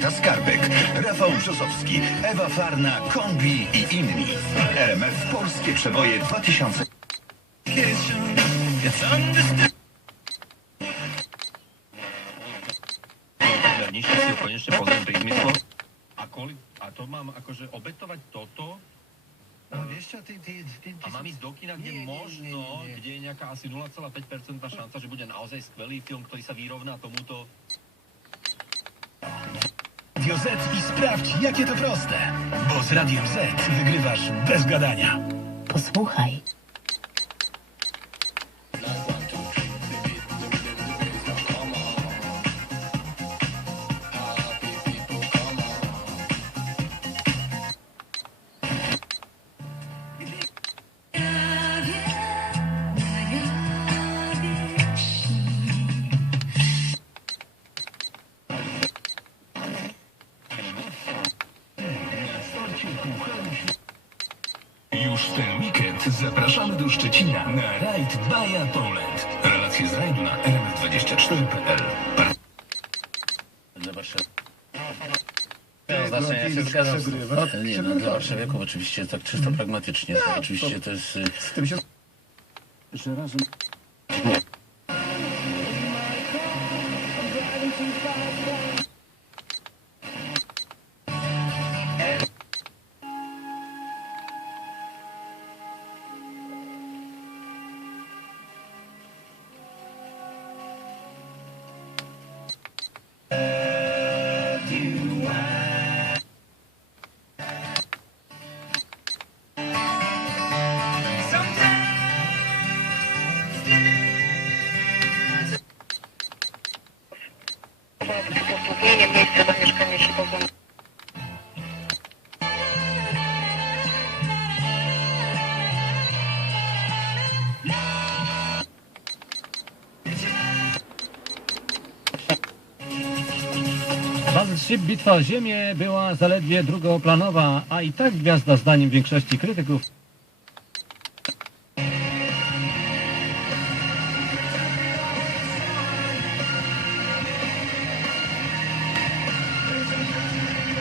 Beata Skarbek, Rafał Brzozowski, Ewa Farna, Kombi i inni. RMF Polskie Przeboje 2000. Nižšie si ho konečne pozriem pri zmyslo. A, kolik, a to mám akože obetovať toto No vieš čo, ty, ty, ty, ty a mám ísť do kina, kde Nie, nie, nie, možno, nie, nie. kde je nejaká asi 0,5% šanca, že bude naozaj skvelý film, ktorý sa vyrovná tomuto. Radio Z i sprawdź, jakie to proste. Bo z Radiem Z wygrywasz bez gadania. Posłuchaj. Już w ten weekend zapraszamy do Szczecina na rajd Baja Poland. Relacje z rajdu na rmf24.pl. Dla Warszawy. Miało znaczenie, ja się zgadzam. z- Nie, no, dla warszawiaków oczywiście tak czysto pragmatycznie. To oczywiście to jest... y, z tym się... Że razem... Pogłębia. Battleship Bitwa o Ziemię była zaledwie drugoplanowa, a i tak gwiazda zdaniem większości krytyków